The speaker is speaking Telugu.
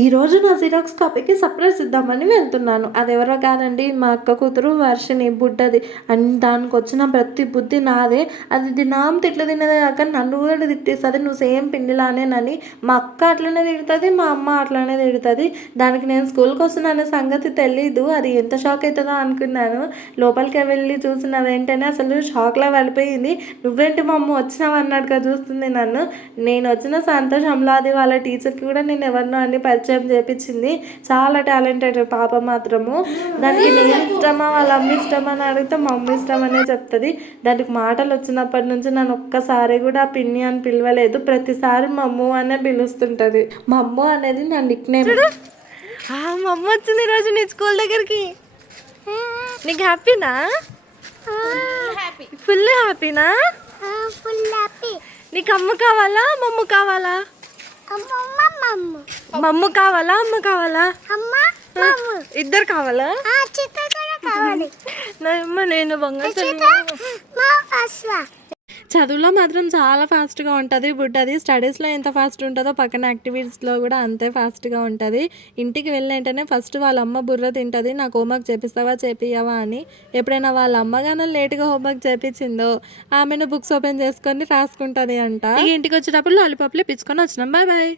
ఈరోజు నా జిరాక్స్ కాపీకి సర్ప్రైజ్ ఇద్దామని వెళ్తున్నాను. అదెవరో కాదండి, మా అక్క కూతురు వర్షిని, బుడ్డది. అండ్ దానికి వచ్చిన ప్రతి బుద్ధి నాదే. అది తిన్నాం తిట్లు తిన్నదే కాక నన్ను కూడా తిట్టేస్తుంది, నువ్వు సేమ్ పిండిలానేనని. మా అక్క అట్లనే తిడుతుంది, మా అమ్మ అట్లనే తిడుతుంది. దానికి నేను స్కూల్కి వస్తున్నానే సంగతి తెలీదు. అది ఎంత షాక్ అవుతుందో అనుకున్నాను. లోపలికి వెళ్ళి చూసిన వెంటనే అసలు షాక్లో పడిపోయింది. నువ్వేంటి మా అమ్మ వచ్చినావు అన్నట్టుగా చూస్తుంది నన్ను. నేను వచ్చిన సంతోషంలో అది వాళ్ళ టీచర్కి కూడా నేను ఎవరినో అని పరిచయం చేపించింది. చాలా టాలెంటెడ్ పాప మాత్రము. దానికి నేను ఇష్టమా వాళ్ళ అమ్మ ఇష్టమా అని అడిగితే మా అమ్మ ఇష్టం అనే చెప్తుంది. దానికి మాటలు వచ్చినప్పటి నుంచి నన్ను ఒక్కసారి కూడా పిన్ని అని పిలవలేదు. ప్రతిసారి మా అమ్మ అనే పిలుస్తుంటుంది. మా అమ్మ అనేది నా నిక్ నేమ్. మా అమ్మ వచ్చింది ఈరోజు నీ స్కూల్ దగ్గరికి. నీకు హ్యాపీనా? ఫుల్ హ్యాపీనా? నీకు అమ్మ కావాలా మమ్మ కావాలా? మమ్మ కావాలా అమ్మ కావాలా? ఇద్దరు కావాలా? నేను చదువులో మాత్రం చాలా ఫాస్ట్గా ఉంటుంది బుడ్డది. స్టడీస్లో ఎంత ఫాస్ట్ ఉంటుందో పక్కన యాక్టివిటీస్లో కూడా అంతే ఫాస్ట్గా ఉంటుంది. ఇంటికి వెళ్ళింటేనే ఫస్ట్ వాళ్ళ అమ్మ బుర్ర తింటుంది, నాకు హోంవర్క్ చేపిస్తావా చేపియవా అని. ఎప్పుడైనా వాళ్ళ అమ్మగానే లేట్గా హోంవర్క్ చేపించిందో ఆమెను బుక్స్ ఓపెన్ చేసుకొని రాసుకుంటుంది అంట. ఇంటికి వచ్చేటప్పుడు లాలీపాప్లు పిచ్చుకొని వచ్చినాం. Bye bye.